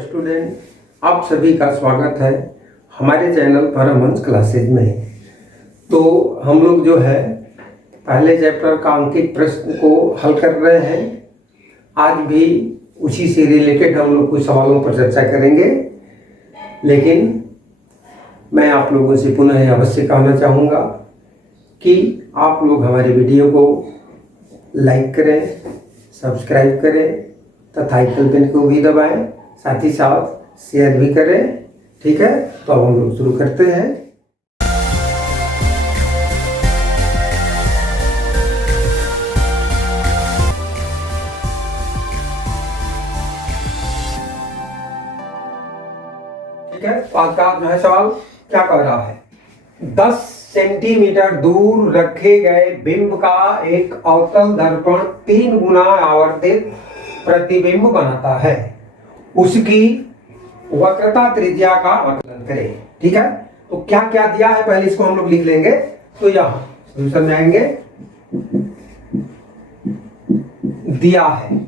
Student, आप सभी का स्वागत है हमारे चैनल परमहंस क्लासेज में। तो हम लोग जो है पहले चैप्टर का अंकित प्रश्न को हल कर रहे हैं। आज भी उसी से रिलेटेड हम लोग कुछ सवालों पर चर्चा करेंगे, लेकिन मैं आप लोगों से पुनः अवश्य कहना चाहूँगा कि आप लोग हमारे वीडियो को लाइक करें, सब्सक्राइब करें तथा आइकन पिन को भी दबाएं, साथ ही साथ शेयर भी करें। ठीक है, तो अब हम लोग शुरू करते हैं। ठीक है, तो आज का जो है सवाल क्या कह रहा है, 10 सेंटीमीटर दूर रखे गए बिंब का एक अवतल दर्पण 3 गुना आवर्धित प्रतिबिंब बनाता है, उसकी वक्रता त्रिज्या का आकलन करें। ठीक है, तो क्या क्या दिया है पहले इसको हम लोग लिख लेंगे। तो यहां सोल्यूशन में आएंगे, दिया है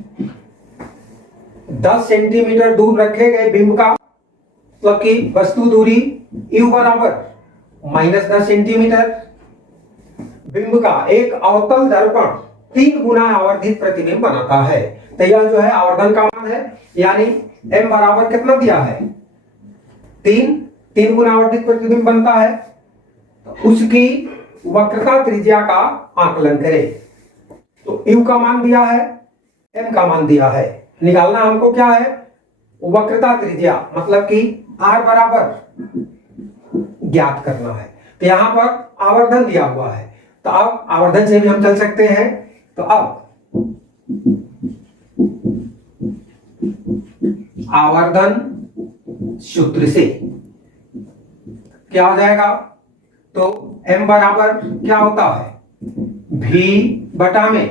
10 सेंटीमीटर दूर रखे गए बिंब का मतलब कि वस्तु दूरी u बराबर -10 सेंटीमीटर, बिंब का एक अवतल दर्पण 3 गुना आवर्धित प्रतिबिंब बनाता है। तो यह जो है आवर्धन का मान है, यानी m बराबर कितना दिया है 3 गुना आवर्धित प्रतिबिंब बनता है, तो उसकी वक्रता त्रिज्या का आकलन करें। तो u का मान दिया है, m का मान दिया है, निकालना हमको क्या है वक्रता त्रिज्या, मतलब कि r बराबर ज्ञात करना है। तो यहां पर आवर्धन दिया हुआ है, तो अब आवर्धन से भी हम चल सकते हैं। तो अब आवर्धन सूत्र से क्या हो जाएगा, तो m बराबर क्या होता है v बटा में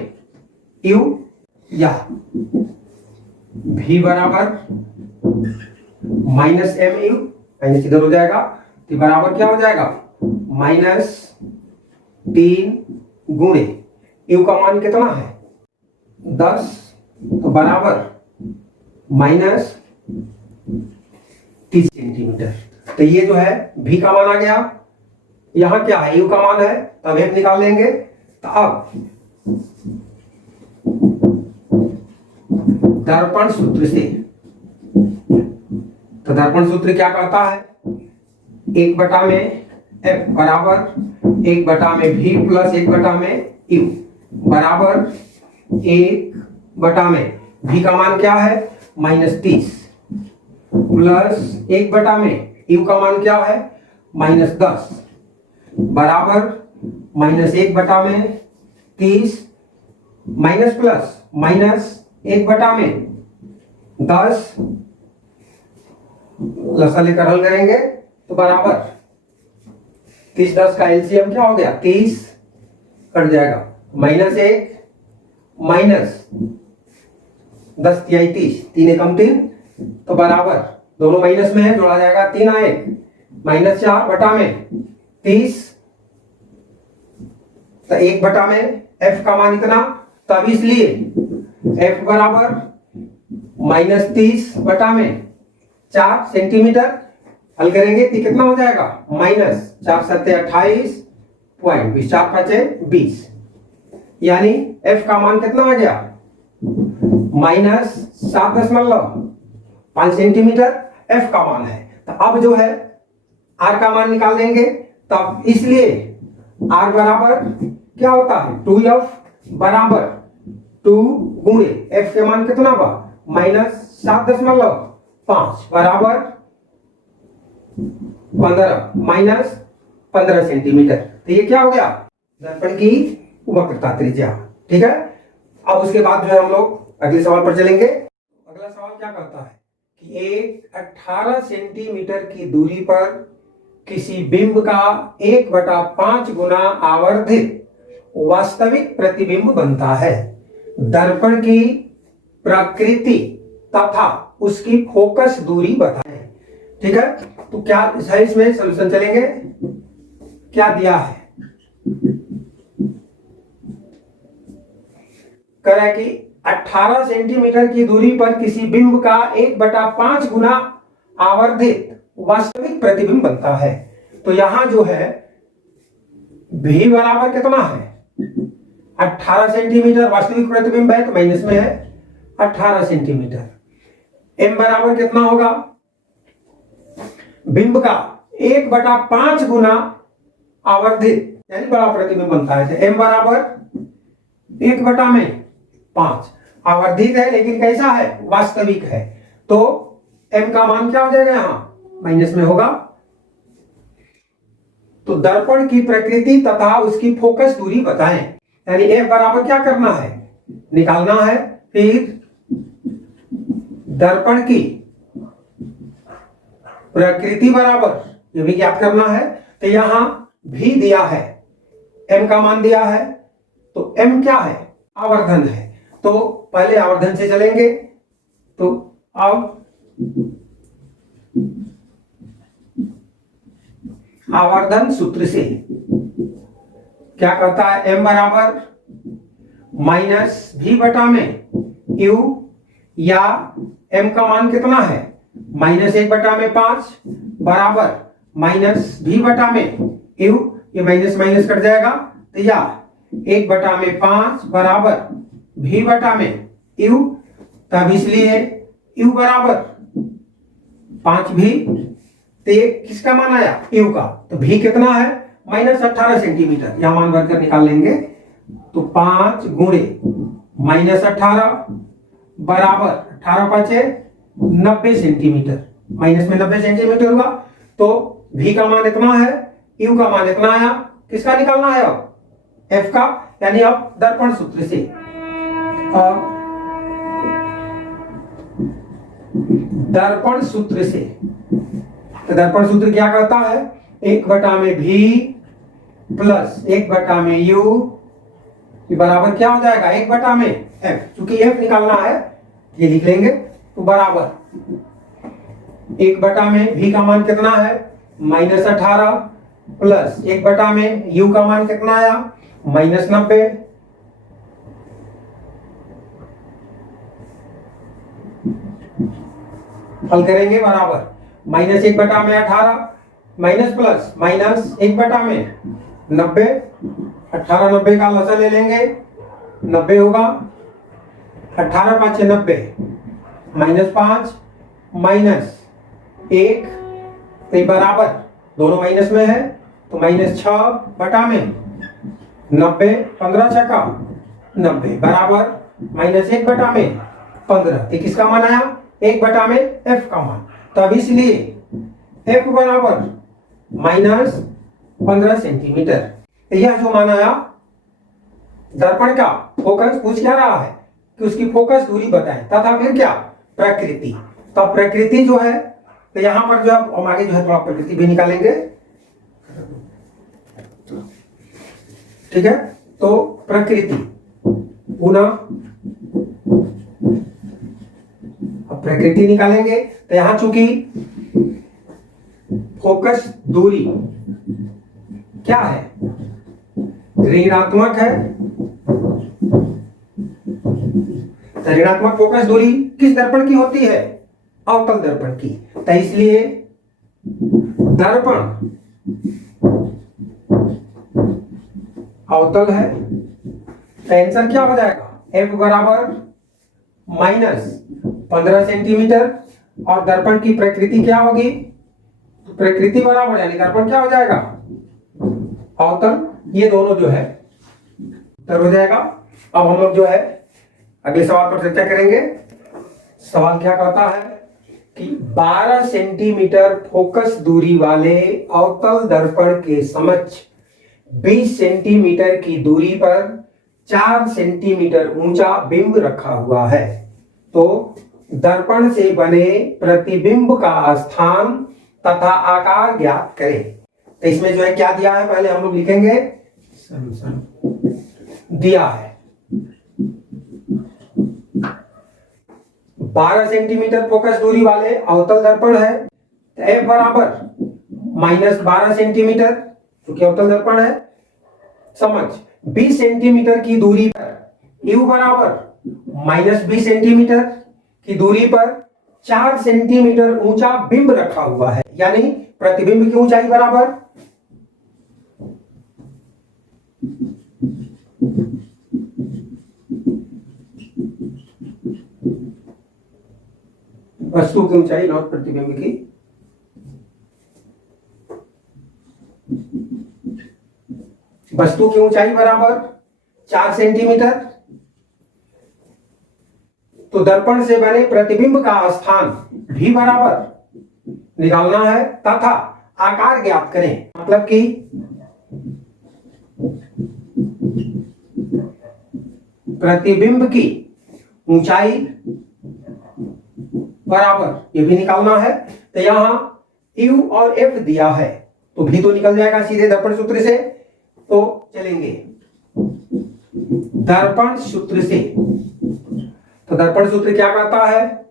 u, या v बराबर -mu, माइनस इधर हो जाएगा, तो बराबर क्या हो जाएगा -3 गुणे u का मान कितना है 10, तो बराबर -30 सेंटीमीटर। तो ये जो है v का मान आ गया, यहां क्या है u का मान है, तब हम निकाल लेंगे। तो अब दर्पण सूत्र से, तो दर्पण सूत्र क्या कहता है 1 में f बराबर 1 में v प्लस 1 में u बराबर 1 में v का मान क्या है -30 प्लस 1 में u का मान क्या है -10 बराबर -1 में 30 माइनस प्लस -1 में 10, लसा लेकर हल करेंगे तो बराबर 30 10 का एलसीएम क्या हो गया 30, कट जाएगा -1 -10 तिहाई 30, 3 एकम 3, तो बराबर दोनों माइनस में है, जोड़ा जाएगा 3 आए -4 में 30, तो 1 में f का मान इतना, तब इसलिए f बराबर -30 में 4 सेंटीमीटर, हल करेंगे तो कितना हो जाएगा -4 सत्ते 28 4 5 20, यानी f का मान कितना आ गया -7.5 सेंटीमीटर f का मान है। तो अब जो है r का मान निकाल देंगे, तब इसलिए r बराबर क्या होता है 2f बराबर 2 गुणे f के मान कितना बा -7.5 बराबर 15 सेंटीमीटर। तो ये क्या हो गया दर्पण की वक्रता त्रिज्या। ठीक है, अब उसके बाद जो है हम लोग अगले सवाल पर चलेंगे। अगला सवाल क्या कहता है कि एक 18 सेंटीमीटर की दूरी पर किसी बिंब का 1/5 गुना आवर्धित वास्तविक प्रतिबिंब बनता है, दर्पण की प्रकृति तथा उसकी फोकस दूरी बताएं। ठीक है, तो क्या है इसमें सॉल्यूशन चलेंगे, क्या दिया है कह रहा है कि 18 सेंटीमीटर की दूरी पर किसी बिंब का 1/5 गुना आवर्धित वास्तविक प्रतिबिंब बनता है। तो यहां जो है भी बराबर कितना है 18 सेंटीमीटर वास्तविक प्रतिबिंब है तो माइनस में है 18 सेंटीमीटर। एम बराबर कितना होगा बिंब का 1/5 गुना आवर्धित यानी बड़ा प्रतिबिंब बनता है। एम बराबर 1/5 आवर्धित है लेकिन कैसा है वास्तविक है तो एम का मान क्या हो जाएगा यहां माइनस में होगा। तो दर्पण की प्रकृति तथा उसकी फोकस दूरी बताएं। यानी एफ बराबर क्या करना है निकालना है। फिर दर्पण की प्रकृति बराबर ये भी ज्ञात करना है। तो यहां भी दिया है एम का मान दिया है तो एम क्या है आवर्धन है। तो पहले आवर्धन से चलेंगे। तो अब आवर्धन सूत्र से क्या कहता है एम बराबर माइनस भी बटा में यू या एम का मान कितना है -1/5 बराबर माइनस भी बटा में यू ये माइनस माइनस कट जाएगा तो या 1/5 बराबर भी बटा में यू। तब इसलिए यू बराबर 5 भी तो ये किसका मान आया यू का। तो भी कितना है -18 सेंटीमीटर यहां मान भरकर निकाल लेंगे। तो 5 गुणे -18 बराबर 18×5 90 सेंटीमीटर माइनस में 90 सेंटीमीटर हुआ। तो भी का मान इतना है यू का मान इतना आया। किसका निकालना है अब एफ का। यानी अब दर्पण सूत्र से दर्पण सूत्र से तो दर्पण सूत्र क्या कहता है 1/भी प्लस 1/में यू बराबर क्या हो जाएगा 1/में एफ। चूंकि एफ निकालना है ये लिख लेंगे। तो बराबर 1/में भी का मान कितना है -18 प्लस 1/में यू का मान कितना आया -90 हल करेंगे बराबर -1/18 माइनस प्लस -1/में 90 18 90 का लसा ले लेंगे 90 होगा 18×5 90 -5 -1 तो बराबर दोनों माइनस में है तो -6/में 90 15×6 90 बराबर -1/में 15। किसका मान आया 1/में एफ का मान। तब इसलिए एफ बराबर -15 सेंटीमीटर। यह जो मान आया दर्पण का फोकस पूछ क्या रहा है कि उसकी फोकस दूरी बताएं तथा फिर क्या प्रकृति। तो प्रकृति जो है तो यहां पर जो हम आगे जो है थोड़ा प्रकृति भी निकालेंगे ठीक है। तो प्रकृति गुना प्रकृति निकालेंगे तो यहां चूंकि फोकस दूरी क्या है ऋणात्मक है। ऋणात्मक फोकस दूरी किस दर्पण की होती है अवतल दर्पण की। तो इसलिए दर्पण अवतल है तो आंसर क्या हो जाएगा एफ बराबर -15 सेंटीमीटर। और दर्पण की प्रकृति क्या होगी तो प्रकृति बराबर यानी दर्पण क्या हो जाएगा अवतल। ये दोनों जो है उत्तर हो जाएगा। अब हम लोग जो है अगले सवाल पर चर्चा करेंगे। सवाल क्या कहता है कि 12 सेंटीमीटर फोकस दूरी वाले अवतल दर्पण के समक्ष 20 सेंटीमीटर की दूरी पर 4 सेंटीमीटर ऊंचा बिंब रखा हुआ है। तो दर्पण से बने प्रतिबिंब का स्थान तथा आकार ज्ञात करें। तो इसमें जो है क्या दिया है पहले हम लोग लिखेंगे दिया है 12 सेंटीमीटर फोकस दूरी वाले अवतल दर्पण है। तो एफ बराबर -12 सेंटीमीटर क्योंकि अवतल दर्पण है समक्ष 20 सेंटीमीटर की दूरी पर यू बराबर -20 सेंटीमीटर की दूरी पर 4 सेंटीमीटर ऊंचा बिंब रखा हुआ है, यानी प्रतिबिंब की ऊंचाई बराबर वस्तु की ऊंचाई नॉट प्रतिबिंब की वस्तु की ऊंचाई बराबर 4 सेंटीमीटर। तो दर्पण से बने प्रतिबिंब का स्थान भी बराबर निकालना है तथा आकार ज्ञात करें, मतलब कि प्रतिबिंब की ऊंचाई बराबर ये भी निकालना है। तो यहां U और F दिया है तो भी तो निकल जाएगा सीधे दर्पण सूत्र से। तो चलेंगे दर्पण सूत्र से। तो दर्पण सूत्र क्या कहता है,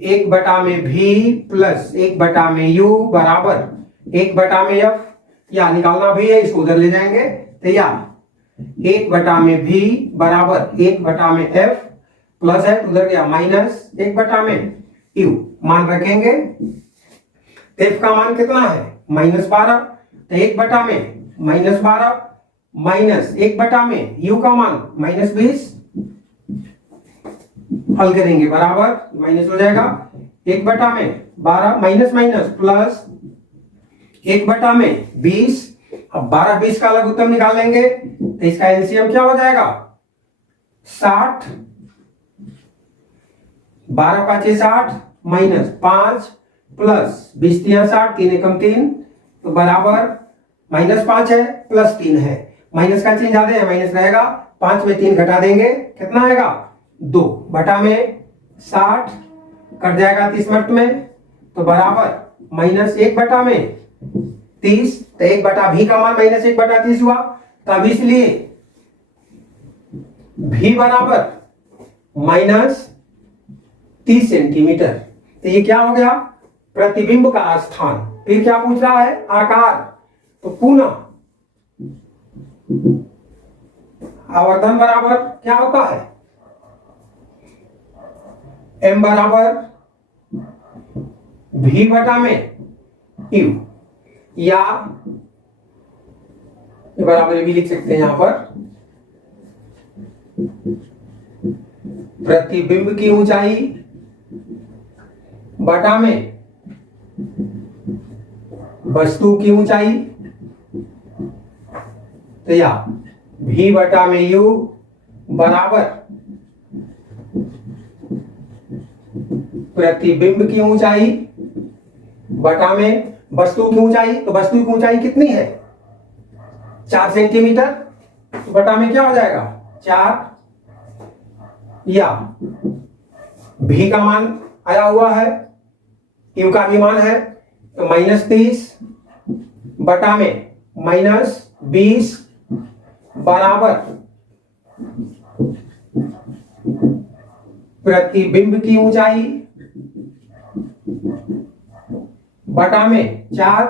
1/v प्लस 1/u बराबर 1/f, या निकालना भी है इसको उधर ले जाएंगे। तो या 1/v बराबर 1/f प्लस है उधर गया माइनस 1/u, मान रखेंगे। f का मान कितना है -12, तो 1/-12 माइनस 1/u का मान -20, हल करेंगे बराबर माइनस हो जाएगा 1/12 माइनस माइनस प्लस 1/20। अब 12-20 का लघुत्तम निकाल लेंगे तो इसका एलसीएम क्या हो जाएगा 60, 12×5 = 60 माइनस 5 प्लस 20×3 = 60, 3 एकम 3, तो बराबर -5 है प्लस 3 है, माइनस का चिन्ह ज्यादा है माइनस रहेगा, 5 में 3 घटा देंगे कितना आएगा 2 बटा में 60 कट जाएगा 30 मिनट में, तो बराबर -1/30, तो 1/v का मान -1/30 हुआ। तब इसलिए v बराबर -30 सेंटीमीटर। तो ये क्या हो गया प्रतिबिंब का स्थान। फिर क्या पूछ रहा है आकार, तो पुनः आवर्धन बराबर क्या होता है m बराबर v/u, या बराबर भी लिख सकते हैं यहां पर प्रतिबिंब की ऊंचाई बटा में वस्तु की ऊंचाई, तो या v/u बराबर प्रतिबिंब की ऊंचाई बटा में वस्तु की ऊंचाई। तो वस्तु की ऊंचाई कितनी है 4 सेंटीमीटर, तो बटा में क्या हो जाएगा 4, या v का मान आया हुआ है u का भी मान है, तो -30 बटा में -20 बराबर प्रतिबिंब की ऊंचाई बटा में 4,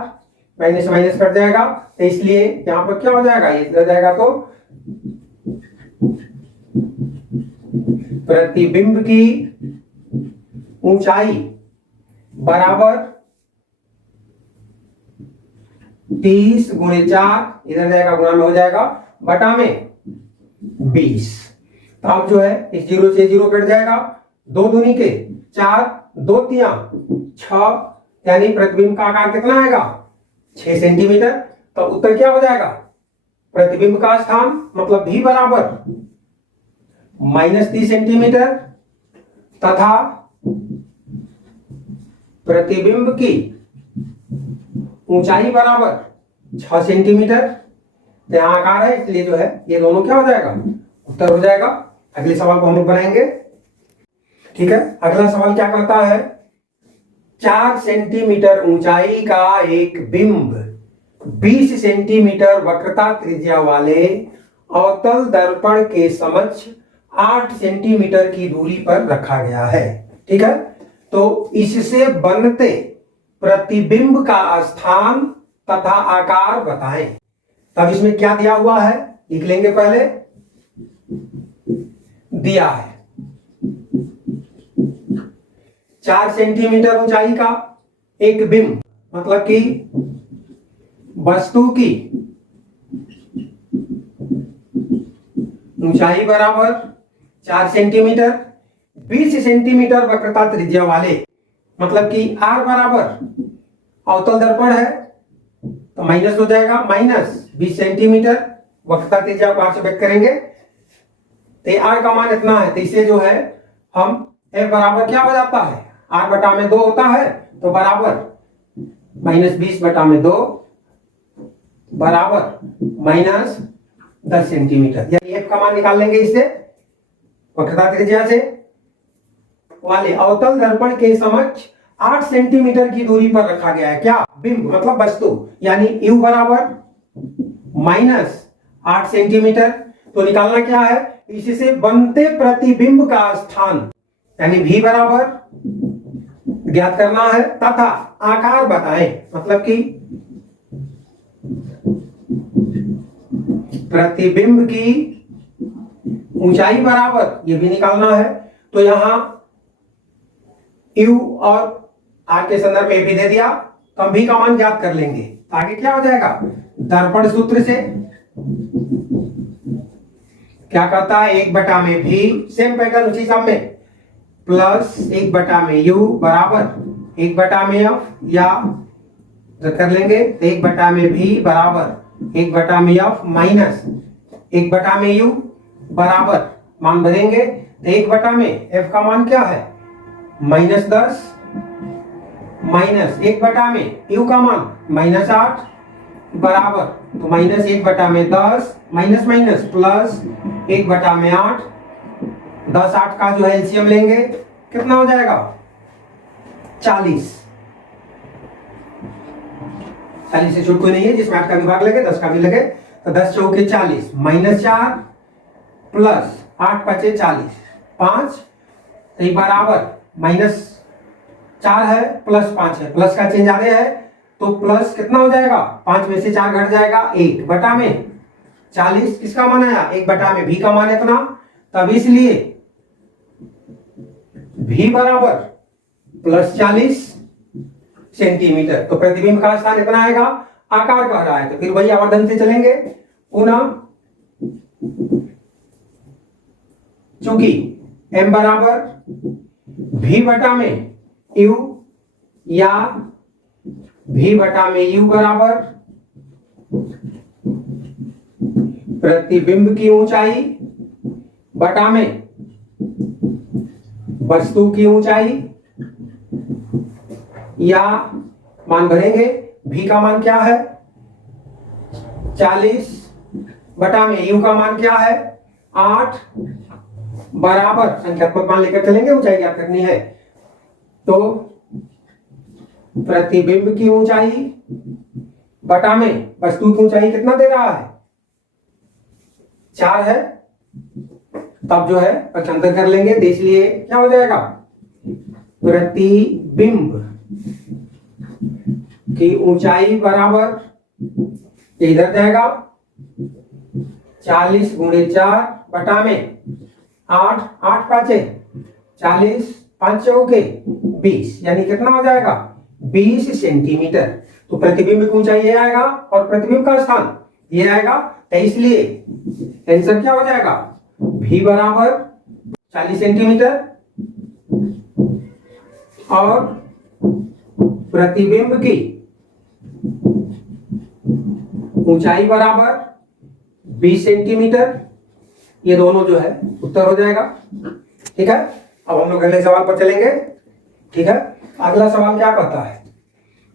माइनस माइनस कट जाएगा, तो इसलिए यहां पर क्या हो जाएगा ये इधर जाएगा, तो प्रतिबिंब की ऊंचाई बराबर 30 × 4 इधर जाएगा गुणा में हो जाएगा बटा में 20। तो अब जो है इस 0 से 0 कट जाएगा, 2 दूनी के 4, 2 तिया 6, यानी प्रतिबिंब का आकार कितना आएगा 6 सेंटीमीटर। तो उत्तर क्या हो जाएगा प्रतिबिंब का स्थान मतलब v बराबर -30 सेंटीमीटर तथा प्रतिबिंब की ऊंचाई बराबर 6 सेंटीमीटर। तो यहां आकार है इसलिए जो है ये दोनों क्या हो जाएगा उत्तर हो जाएगा। अगले सवाल को हम लोग बनाएंगे, ठीक है। अगला सवाल क्या कहता है 4 सेंटीमीटर ऊंचाई का एक बिंब 20 सेंटीमीटर वक्रता त्रिज्या वाले अवतल दर्पण के समक्ष 8 सेंटीमीटर की दूरी पर रखा गया है, ठीक है। तो इससे बनते प्रतिबिंब का स्थान तथा आकार बताएं। तब इसमें क्या दिया हुआ है लिख लेंगे, पहले दिया है 4 सेंटीमीटर ऊंचाई का एक बिंब, मतलब कि वस्तु की ऊंचाई बराबर 4 सेंटीमीटर, 20 सेंटीमीटर वक्रता त्रिज्या वाले, मतलब कि r बराबर अवतल दर्पण है तो माइनस हो जाएगा, माइनस 20 सेंटीमीटर वक्रता त्रिज्या को r से व्यक्त करेंगे तो r का मान इतना है, तो इसे जो है हम f बराबर क्या हो जाता है, r बटा में 2 होता है तो बराबर -20/2 बराबर -10 सेंटीमीटर, यानी f का मान निकाल लेंगे इससे वक्रता त्रिज्या से वाले अवतल दर्पण के समक्ष 8 सेंटीमीटर की दूरी पर रखा गया है। क्या? बिंब मतलब वस्तु, यानी u बराबर -8 सेंटीमीटर। तो निकालना क्या है, इससे बनते प्रतिबिंब का स्थान यानी v बराबर ज्ञात करना है तथा आकार बताएं, मतलब कि प्रतिबिंब की ऊंचाई बराबर ये भी निकालना है। तो यहां u और r के संदर्भ में भी दे दिया तो हम v का मान ज्ञात कर लेंगे। आगे क्या हो जाएगा, दर्पण सूत्र से क्या करता है, 1/v सेम पैटर्न उसी सम में प्लस 1/u बराबर 1/f, या कर लेंगे तो 1/v बराबर 1/f माइनस 1/u बराबर मान भरेंगे तो 1/f का मान क्या है -10 माइनस 1/u का मान -8 बराबर तो -1/10 माइनस माइनस प्लस 1/8, 10 8 का जो है एलसीएम लेंगे कितना हो जाएगा 40 से छूट कोई नहीं है, जिसमें 8 का भी भाग लगे 10 का भी लगे तो 10 चौके 40 -4 प्लस 8 बचे 40 5 बराबर -4 है प्लस 5 है, प्लस का चिन्ह ज्यादा है तो प्लस कितना हो जाएगा 5 में से 4 घट जाएगा 1/40 किसका मान आया 1/v का मान इतना, तब इसलिए v बराबर +40 सेंटीमीटर। तो प्रतिबिंब का स्थान इतना आएगा, आकार कह रहा है तो फिर वही आवर्धन से चलेंगे पुनः, चूंकि m बराबर v/u या v/u बराबर प्रतिबिंब की ऊंचाई बटा में वस्तु की ऊंचाई, या मान भरेंगे v का मान क्या है 40 बटा में u का मान क्या है 8 बराबर संख्यात्मक मान लेकर चलेंगे, ऊंचाई ज्ञात करनी है तो प्रतिबिंब की ऊंचाई बटा में वस्तु की ऊंचाई कितना दे रहा है 4 है, तब जो है पक्षांतर कर लेंगे तो इसलिए क्या हो जाएगा प्रतिबिंब की ऊंचाई बराबर इधर जाएगा 40 × 4 बटा में 8 8 पाँचे 40 5 चौके 20, यानी कितना हो जाएगा 20 सेंटीमीटर। तो प्रतिबिंब की ऊंचाई ये आएगा और प्रतिबिंब का स्थान ये आएगा, तो इसलिए आंसर क्या हो जाएगा v बराबर 40 सेंटीमीटर और प्रतिबिंब की ऊंचाई बराबर 20 सेंटीमीटर, ये दोनों जो है उत्तर हो जाएगा। ठीक है, अब हम लोग अगले सवाल पर चलेंगे। ठीक है, अगला सवाल क्या कहता है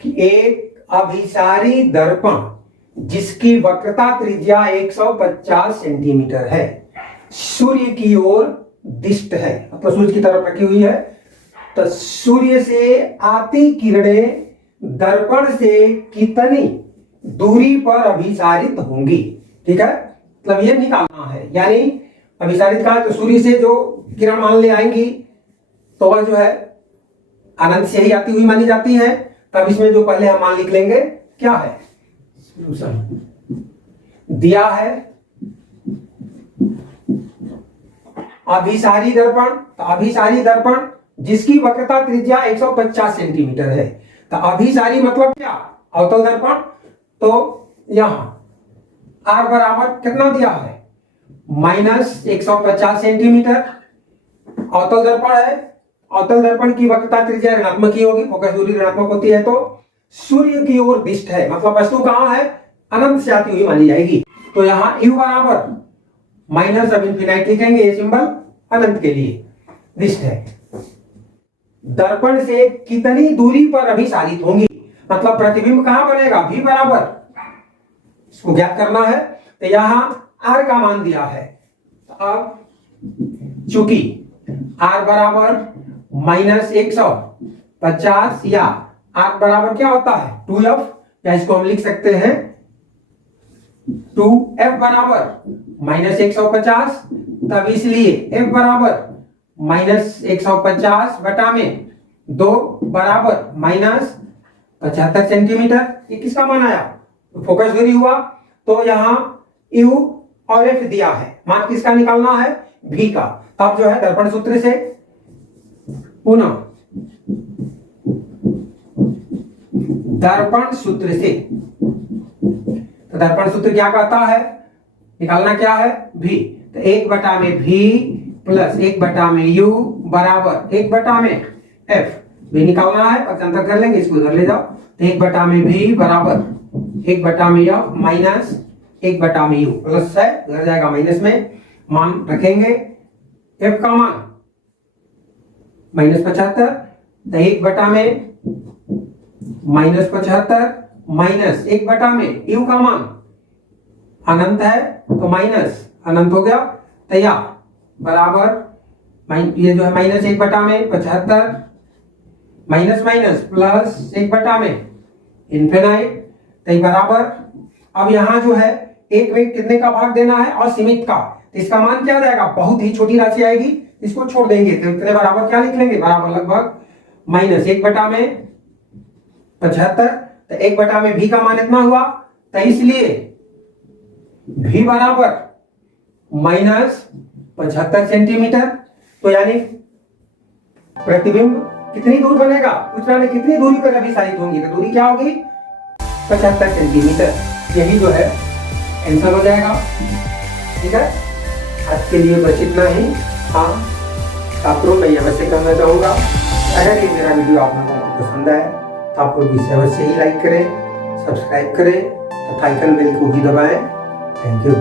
कि एक अभिसारी दर्पण जिसकी वक्रता त्रिज्या 150 सेंटीमीटर है, सूर्य की ओर दिष्ट है, मतलब सूर्य की तरफ रखी हुई है, तो सूर्य से आती किरणें दर्पण से कितनी दूरी पर अभिसारित होंगी। ठीक है, मतलब ये निकालना है, यानी अभिसारित कहा तो सूर्य से जो किरण मान ले आएंगी तो वह जो है अनंत से ही आती हुई मानी जाती है। तब इसमें जो पहले हम मान लिख लेंगे क्या है, दिया है अभिसारी दर्पण, तो अभिसारी दर्पण जिसकी वक्रता त्रिज्या 150 सेंटीमीटर है। तो अभिसारी मतलब क्या, अवतल दर्पण। तो यहां R बराबर कितना दिया है, -150 सेंटीमीटर। अवतल दर्पण है, अवतल दर्पण की वक्रता त्रिज्या ऋणात्मक ही होगी, फोकस दूरी ऋणात्मक होती है। तो सूर्य की ओर दिष्ट है, मतलब वस्तु कहां है, अनंत से आती हुई मानी जाएगी। तो यहां U बराबर माइनस, अब इन्फिनाइट लिखेंगे, ये सिंबल अनंत के लिए दिष्ट है। दर्पण से कितनी दूरी पर अभिसारित होंगी, मतलब प्रतिबिंब कहां बनेगा, V बराबर, इसको ज्ञात करना है। तो यहां R का मान दिया है। अब चूंकि R बराबर -150 या R बराबर क्या होता है 2F, या इसको हम लिख सकते हैं 2F बराबर -150, तब इसलिए F बराबर -150 बटा में 2 बराबर -75 सेंटीमीटर। ये किसका मान आया, फोकस दूरी हुआ। तो यहां U और F दिया है, मान किसका निकालना है, V का। अब जो है दर्पण सूत्र से पुनः दर्पण सूत्र से, तो दर्पण सूत्र क्या कहता है, निकालना क्या है, V। तो 1 बटा में V प्लस 1 बटा में U बराबर 1 बटा में F। V निकालना है, पक्षांतर कर लेंगे, इसको इधर ले जाओ। तो 1 बटा में V बराबर 1 बटा में F माइनस 1 बटा में U, प्लस है उधर जाएगा माइनस में, मान रखेंगे F का मान -75। तो 1 बटा में -75 माइनस 1 बटा में U का मान अनंत है, तो माइनस अनंत हो गया। तैयार बराबर ये जो है -1 बटा में 75 माइनस माइनस प्लस 1 बटा में इनफिनाइट, तो बराबर। अब यहां जो है एक में कितने का भाग देना है, असीमित का। तो इसका मान क्या हो जाएगा, बहुत ही छोटी राशि आएगी, इसको छोड़ देंगे। तो इतने बराबर क्या लिख लेंगे, बराबर लगभग -1 बटा में 75। तो 1 बटा में V का मान इतना हुआ, तो इसलिए V बराबर -75 सेंटीमीटर। तो यानी प्रतिबिंब कितनी दूर बनेगा, पूछना है कितनी दूरी पर अभिसारित होंगी, तो दूरी क्या होगी 75 सेंटीमीटर। यही जो है आंसर हो जाएगा। ठीक है, आज के लिए बस इतना ही। हाँ, छात्रों मैं ये अवश्य कहना चाहूंगा, अगर ये मेरा वीडियो आप लोगों को पसंद आए तो आप लोग इसे अवश्य ही लाइक करें, सब्सक्राइब करें तथा आइकन बेल को भी दबाएं। Thank you.